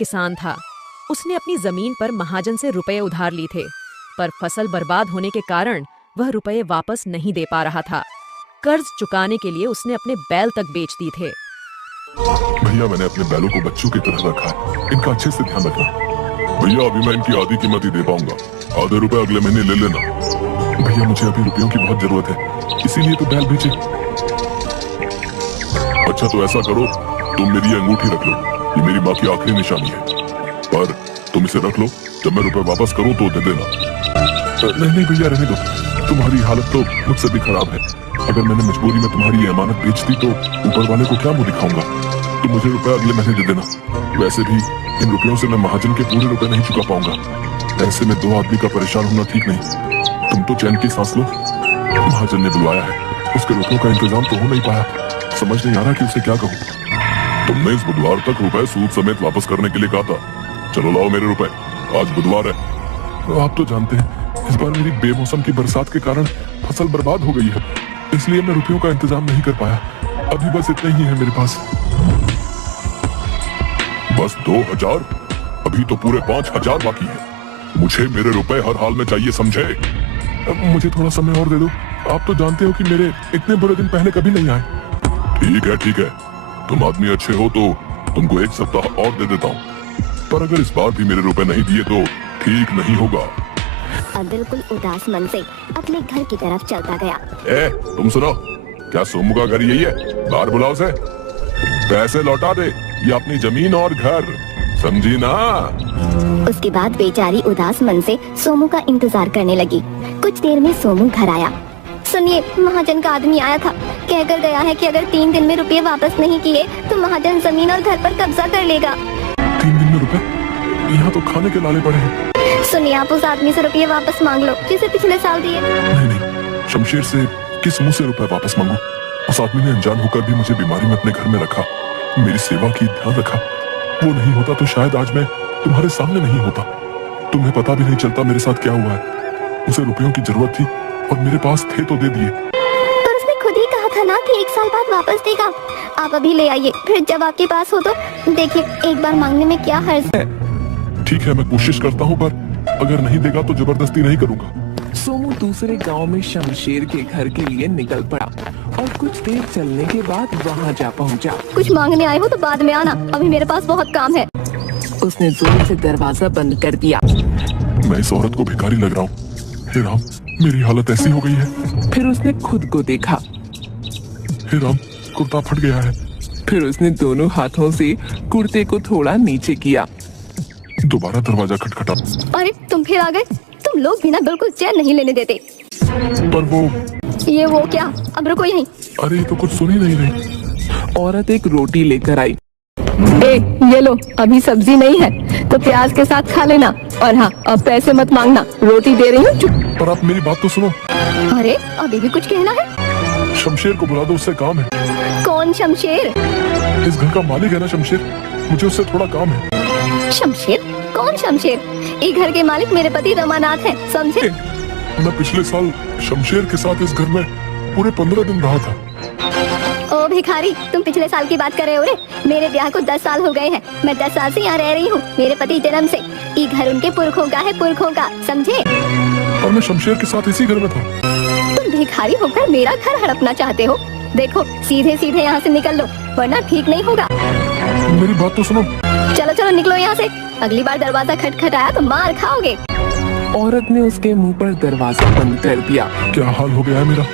किसान था। उसने अपनी जमीन पर महाजन से रुपए उधार लिए थे, पर फसल बर्बाद होने के कारण वह रुपए वापस नहीं दे पा रहा था। कर्ज चुकाने के लिए उसने अपने बैल तक बेच दिए थे। भैया, मैंने अपने बैलों को बच्चों की तरह रखा है, इनका अच्छे से ध्यान रखना। भैया, अभी मैं इनकी आधी कीमत ही दे पाऊंगा, आधे रुपए अगले महीने ले लेना। भैया, मुझे अभी रुपयों की बहुत जरूरत है, इसीलिए तो बैल बेचे। अच्छा, तो ऐसा करो, तुम मेरी अंगूठी रख लो, ये मेरी माँ की आखिरी निशानी है, पर तुम इसे रख लो, जब मैं रुपए वापस करूं तो दे देना। नहीं नहीं भैया, रहने दो, तुम्हारी हालत तो मुझसे भी खराब है। अगर मैंने मजबूरी में तुम्हारी ये अमानत बेच दी तो ऊपर वाले को क्या मुंह दिखाऊंगा। तुम मुझे रुपए अगले महीने दे देना। वैसे भी इन रुपयों से मैं महाजन के पूरे रुपए नहीं चुका पाऊंगा। ऐसे में दो आदमी का परेशान होना ठीक नहीं। तुम तो चैन की सांस लो। महाजन ने बुलवाया है, उसके रुपयों का इंतजाम तो हो नहीं पाया। समझ नहीं आ रहा कि उसे क्या कहूँ। तुमने इस बुधवार तक रुपए सूद समेत वापस करने के लिए कहा था। चलो लाओ मेरे रुपए, आज बुधवार है। आप तो जानते हैं इस बार मेरी बेमौसम की बरसात के कारण फसल बर्बाद हो गई है, इसलिए मैं रुपयों का इंतजाम नहीं कर पाया। अभी बस इतना ही है मेरे पास। बस 2000? अभी तो पूरे 5000 बाकी है। मुझे मेरे रुपए हर हाल में चाहिए, समझे? मुझे थोड़ा समय और दे दो। आप तो जानते हो कि मेरे इतने बुरे दिन पहले कभी नहीं आए। ठीक है, तुम आदमी अच्छे हो तो तुमको 1 सप्ताह और दे देता हूँ, पर अगर इस बार भी मेरे रुपए नहीं दिए तो ठीक नहीं होगा। और बिल्कुल उदास मन से अपने घर की तरफ चलता गया। तुम सुनो, क्या सोमू का घर यही है? बाहर बुलाओ से, पैसे लौटा दे, ये अपनी जमीन और घर, समझी ना? उसके बाद बेचारी उदास मन से सोमू का इंतजार करने लगी। कुछ देर में सोमू घर आया। सुनिए, महाजन का आदमी आया था, कहकर गया है कि अगर 3 दिन में रुपये वापस नहीं किए तो महाजन जमीन और घर पर कब्जा कर लेगा। 3 दिन में रुपए? यहाँ तो खाने के लाले पड़े हैं। सुनिए, आप उस आदमी से रुपये वापस मांग लो जिसे पिछले साल दिए। नहीं, शमशेर से किस मुंह से रुपए वापस मांगू? उस आदमी ने अनजान होकर भी मुझे बीमारी में अपने घर में रखा, मेरी सेवा की, ध्यान रखा। वो नहीं होता तो शायद आज मैं तुम्हारे सामने नहीं होता। तुम्हें पता भी नहीं चलता मेरे साथ क्या हुआ है। उसे रुपयों की जरूरत थी और मेरे पास थे तो दे दिए। पर उसने खुद ही कहा था ना कि 1 साल बाद वापस देगा। आप अभी ले आइए, फिर जब आपके पास हो तो देखिए, एक बार मांगने में क्या हर्ज है। ठीक है, मैं कोशिश करता हूँ, पर अगर नहीं देगा तो जबरदस्ती नहीं करूँगा। सोमू दूसरे गांव में शमशेर के घर के लिए निकल पड़ा और कुछ देर चलने के बाद वहां जा पहुंचा। कुछ मांगने आए हो तो बाद में आना, अभी मेरे पास बहुत काम है। उसने जोर से दरवाजा बंद कर दिया। मैं इस औरत को भिखारी लग रहा हूँ। हे राम, मेरी हालत ऐसी हो गई है। फिर उसने खुद को देखा। हे राम, कुर्ता फट गया है। फिर उसने दोनों हाथों से कुर्ते को थोड़ा नीचे किया। दोबारा दरवाजा खटखटा। अरे तुम फिर आ गए। तुम लोग भी ना बिल्कुल चैन नहीं लेने देते। पर वो क्या? अब रुको यहीं। अरे ये तो कुछ सुन ही नहीं रही। औरत एक रोटी लेकर आई। ये लो, अभी सब्जी नहीं है तो प्याज के साथ खा लेना, और हाँ, अब पैसे मत मांगना, रोटी दे रही हूँ। पर आप मेरी बात तो सुनो। अरे अभी भी कुछ कहना है? शमशेर को बुला दो, उससे काम है। कौन शमशेर? इस घर का मालिक है ना शमशेर, मुझे उससे थोड़ा काम है। शमशेर? कौन शमशेर? ये घर के मालिक मेरे पति रमानाथ हैं, समझे? मैं पिछले साल शमशेर के साथ इस घर में पूरे 15 दिन रहा था। ओ भिखारी, तुम पिछले साल की बात कर रहे हो रे? मेरे ब्याह को 10 साल हो गए हैं। मैं 10 साल से यहाँ रह रही हूँ। मेरे पति जन्म से। ये घर उनके पुरखों का है, पुरखों का, समझे? और मैं शमशेर के साथ इसी घर में था। तुम भिखारी होकर मेरा घर हड़पना चाहते हो? देखो, सीधे सीधे यहाँ से निकल लो, वरना ठीक नहीं होगा। मेरी बात तो सुनो। चलो चलो निकलो यहाँ से। अगली बार दरवाजा खटखटाया तो मार खाओगे। औरत ने उसके मुंह पर दरवाजा बंद कर दिया। क्या हाल हो गया है मेरा?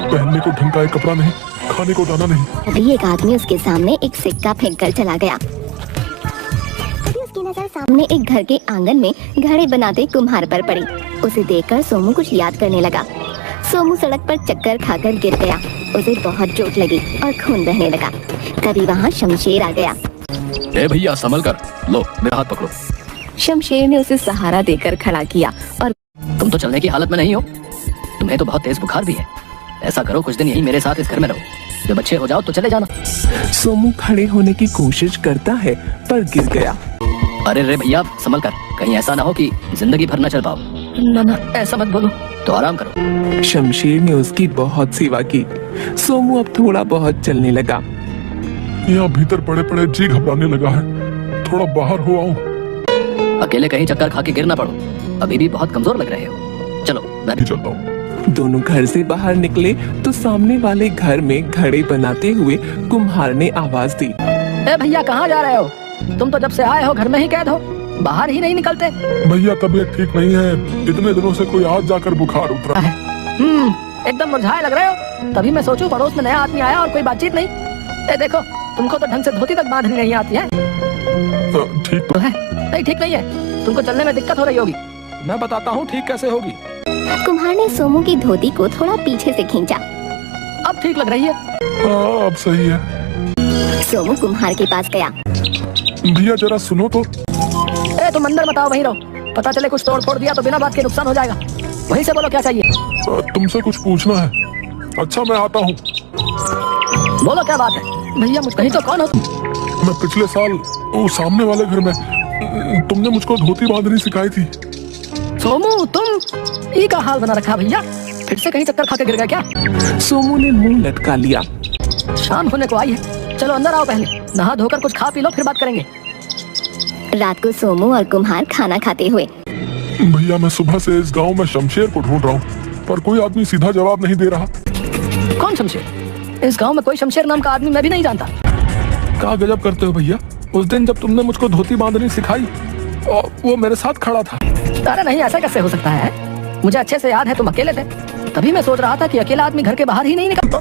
पहनने को ढंग का एक कपड़ा नहीं, खाने को दाना नहीं। अभी एक आदमी उसके सामने एक सिक्का फेंक कर चला गया। अभी उसकी नजर सामने एक घर के आंगन में घड़े बनाते कुम्हार पर पड़ी। उसे देखकर सोमू कुछ याद करने लगा। सोमू सड़क पर चक्कर खाकर गिर गया। उसे बहुत चोट लगी और खून बहने लगा। तभी वहाँ शमशेर आ गया। ए भैया, संभल कर, लो मेरा हाथ पकड़ो। शमशेर ने उसे सहारा देकर खड़ा किया और तुम तो चलने की हालत में नहीं हो, तुम्हें तो बहुत तेज बुखार भी है। ऐसा करो, कुछ दिन यहीं मेरे साथ इस घर में रहो, जब अच्छे हो जाओ तो चले जाना। सोमू खड़े होने की कोशिश करता है पर गिर गया। अरे रे भैया, संभल कर, कहीं ऐसा ना हो कि जिंदगी भर न चल पाओ। ना ना, ऐसा मत बोलो, तो आराम करो। शमशेर ने उसकी बहुत सेवा की। सोमू अब थोड़ा बहुत चलने लगा। यहाँ भीतर पड़े पड़े जी घबराने लगा है। थोड़ा बाहर हो आऊं? अकेले कहीं चक्कर खा के गिर ना पड़ो। अभी भी बहुत कमजोर लग रहे हो। चलो मैं नहीं चलता हूँ। दोनों घर से बाहर निकले तो सामने वाले घर में घड़े बनाते हुए कुम्हार ने आवाज दी। ए भैया, कहाँ जा रहे हो? तुम तो जब से आए हो घर में ही कैद हो, बाहर ही नहीं निकलते। भैया तबीयत ठीक नहीं है, इतने दिनों से कोई आज जाकर बुखार उतरा है। एकदम मुरझाए लग रहे हो। तभी मैं सोचूं पड़ोस में नया आदमी आया और कोई बातचीत नहीं। ए देखो, तुमको तो ढंग से धोती तक बांधनी नहीं आती है। ठीक तो है? नहीं, ठीक नहीं है। तुमको चलने में दिक्कत हो रही होगी। मैं बताता हूँ ठीक कैसे होगी। कुम्हार ने सोमू की धोती को थोड़ा पीछे से खींचा। अब ठीक लग रही है। हाँ, अब सही है। सोमू कुम्हार के पास गया। भैया जरा सुनो तो। ए तुम अंदर मत आओ, वहीं रहो। पता चले कुछ तोड़ फोड़ दिया तो बिना बात के नुकसान हो जाएगा। वहीं से बोलो क्या चाहिए। तुमसे कुछ पूछना है। अच्छा मैं आता हूँ। बोलो क्या बात है। भैया मुझ कहीं तो कौन हो तुम? मैं पिछले साल वो सामने वाले घर में तुमने मुझको धोती बांधनी सिखाई थी। सोमू, तुम ये का हाल बना रखा भैया? फिर से कहीं चक्कर खा के गिर गया क्या? सोमू ने मुंह लटका लिया। शाम होने को आई है, चलो अंदर आओ, पहले नहा धोकर कुछ खा पी लो, फिर बात करेंगे। रात को सोमू और कुम्हार खाना खाते हुए। भैया मैं सुबह से इस गांव में शमशेर को ढूंढ रहा हूँ, पर कोई आदमी सीधा जवाब नहीं दे रहा। कौन शमशेर? इस गांव में कोई शमशेर नाम का आदमी मैं भी नहीं जानता। क्या गजब करते हो भैया। उस दिन जब तुमने मुझको धोती बांधनी सिखाई और वो मेरे साथ खड़ा था। अरे नहीं, ऐसा कैसे हो सकता है? मुझे अच्छे से याद है तुम अकेले थे। तभी मैं सोच रहा था कि अकेला आदमी घर के बाहर ही नहीं निकलता।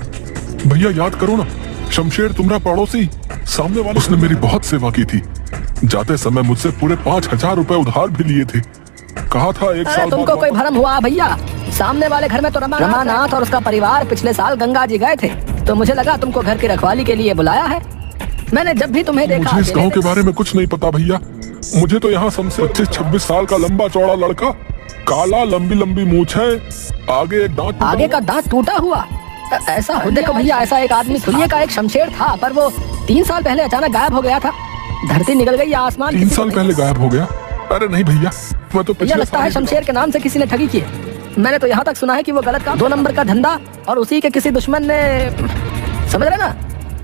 भैया याद करो ना, शमशेर तुम्हारा पड़ोसी सामने वाले, उसने मेरी बहुत सेवा की थी। जाते समय मुझसे पूरे 5,000 रुपए उधार भी लिए थे। कहा था एक साल तुमको कोई भरम हुआ भैया? सामने वाले घर में तो रमानाथ और उसका परिवार पिछले साल गंगा जी गए थे, तो मुझे लगा तुमको घर की रखवाली के लिए बुलाया है। मैंने जब भी तुम्हें देखा। मुझे इस गांव के बारे में कुछ नहीं पता भैया। मुझे तो यहाँ सबसे 25-26 साल का लंबा चौड़ा लड़का, काला, लंबी लंबी मूछें, आगे एक दांत, आगे का दांत टूटा हुआ। ऐसा हो देखो भैया, ऐसा एक आदमी दुनिया का एक शमशेर था, पर वो 3 साल पहले अचानक गायब हो गया था। धरती निकल गई, आसमान 3 साल पहले गायब हो गया? अरे नहीं भैया, मैं तो भैया लगता है शमशेर के नाम से किसी ने ठगी की है। मैंने तो यहाँ तक सुना है कि वो गलत काम, 2 नंबर का धंधा, और उसी के किसी दुश्मन ने, समझ रहे ना?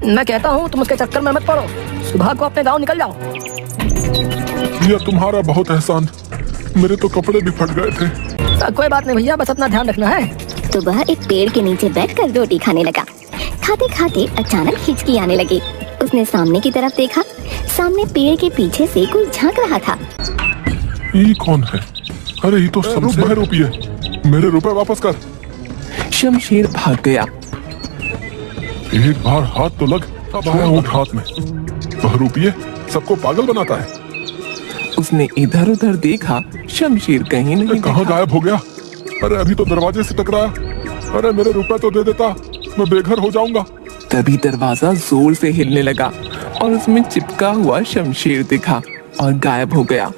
मैं कहता हूँ तुम उसके चक्कर में मत पड़ो, सुबह को अपने गाँव निकल जाओ। भैया तुम्हारा बहुत एहसान, मेरे तो कपड़े भी फट गए थे। कोई बात नहीं भैया, बस अपना ध्यान रखना है। तो वह एक पेड़ के नीचे बैठकर रोटी खाने लगा। खाते खाते अचानक हिचकी आने लगी। उसने सामने की तरफ देखा। सामने पेड़ के पीछे से कोई झांक रहा था। ये कौन है? अरे ये तो शमशेर रुपये, मेरे रुपए वापस कर। शमशेर भाग गया। एक बार हाथ तो लग, अब आया ऊँट हाथ में। वह रुपये सबको पागल बनाता है। उसने इधर उधर देखा, शमशेर कहीं नहीं कहाँ गायब हो गया? अरे अभी तो दरवाजे से टकराया। अरे मेरे रुपए तो दे देता, मैं बेघर हो जाऊंगा। तभी दरवाजा जोर से हिलने लगा और उसमें चिपका हुआ शमशेर दिखा और गायब हो गया।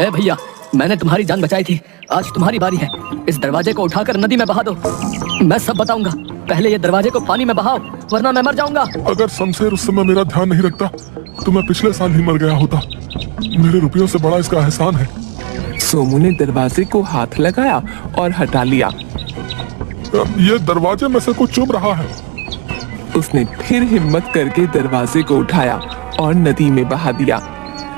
ए भैया, मैंने तुम्हारी जान बचाई थी, आज तुम्हारी बारी है। इस दरवाजे को उठाकर नदी में बहा दो, मैं सब बताऊंगा। पहले ये दरवाजे को पानी में बहाओ, वरना मैं मर जाऊंगा। अगर शमशेर उस समय मेरा ध्यान नहीं रखता तो मैं पिछले साल ही मर गया होता। मेरे रुपयों से बड़ा इसका एहसान है। सोमू ने दरवाजे को हाथ लगाया और हटा लिया। ये दरवाजे में से कुछ चुभ रहा है। उसने फिर हिम्मत करके दरवाजे को उठाया और नदी में बहा दिया।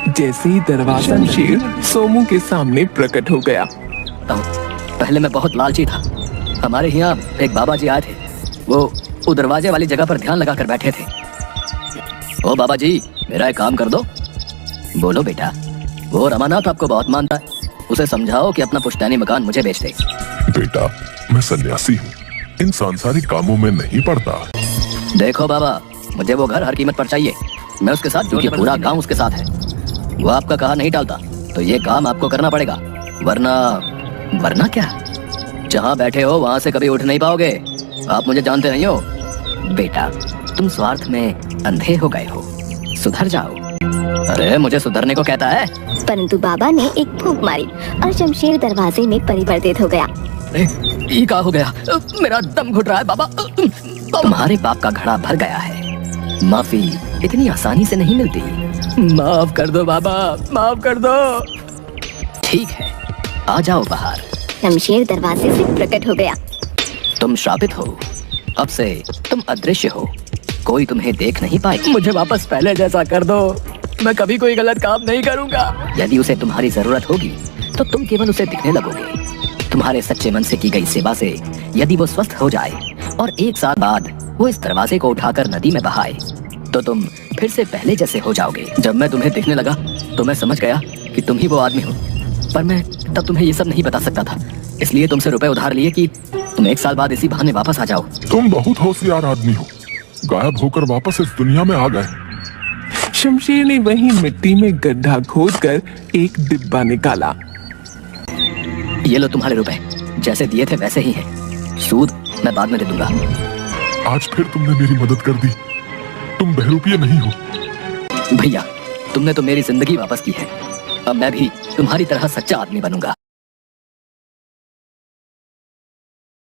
जैसे ही दरवाजा शमशेर सोमू के सामने प्रकट हो गया। पहले मैं बहुत लालची था। हमारे यहाँ एक बाबा जी आए थे, वो दरवाजे वाली जगह पर ध्यान लगा कर बैठे थे। ओ बाबा जी, मेरा एक काम कर दो। बोलो बेटा। वो रमानाथ आपको बहुत मानता है, उसे समझाओ कि अपना पुश्तैनी मकान मुझे बेच दे। बेटा मैं सन्यासी हूँ, इन सांसारिक कामों में नहीं पड़ता। देखो बाबा, मुझे वो घर हर कीमत पर चाहिए। मैं उसके साथ, क्योंकि पूरा गांव उसके साथ है। वो आपका कहा नहीं टालता, तो ये काम आपको करना पड़ेगा, वरना क्या? जहाँ बैठे हो वहाँ से कभी उठ नहीं पाओगे। आप मुझे जानते नहीं हो। बेटा, तुम स्वार्थ में अंधे हो गए हो, सुधर जाओ। अरे मुझे सुधरने को कहता है। परंतु बाबा ने एक फूंक मारी और शमशेर दरवाजे में परिवर्तित हो गया। ये क्या हो गया? मेरा दम घुट रहा है बाबा। तुम्हारे बाप का घड़ा भर गया है। माफी इतनी आसानी से नहीं मिलती। माफ कर दो बाबा, माफ कर दो। ठीक है, आ जाओ बाहर। शमशेर दरवाजे से प्रकट हो गया। तुम श्रापित हो, अब से तुम अदृश्य हो, कोई तुम्हें देख नहीं पाए। मुझे वापस पहले जैसा कर दो। मैं कभी कोई गलत काम नहीं करूंगा। यदि उसे तुम्हारी जरूरत होगी तो तुम केवल उसे दिखने लगोगे। तुम्हारे सच्चे मन से की गई सेवा से यदि वो स्वस्थ हो जाए और 1 साल बाद वो इस दरवाजे को उठाकर नदी में बहाए तो तुम फिर से पहले जैसे हो जाओगे। जब मैं तुम्हें दिखने लगा तो मैं समझ गया कि तुम ही वो आदमी हो, पर मैं तब तुम्हें ये सब नहीं बता सकता था, इसलिए तुमसे रुपए उधार लिए कि तुम 1 साल बाद इसी बहाने वापस आ जाओ। तुम बहुत होशियार आदमी हो, गायब होकर वापस इस दुनिया में आ गए। शमशेर ने वहीं मिट्टी में गड्ढा खोदकर एक डिब्बा निकाला। ये लो तुम्हारे रुपए, जैसे दिए थे वैसे ही हैं। सूद मैं बाद में दे दूंगा। आज फिर तुमने मेरी मदद कर दी। तुम बहरूपिये नहीं हो। भैया, तुमने तो मेरी जिंदगी वापस की है। अब मैं भी तुम्हारी तरह सच्चा आदमी बनूंगा।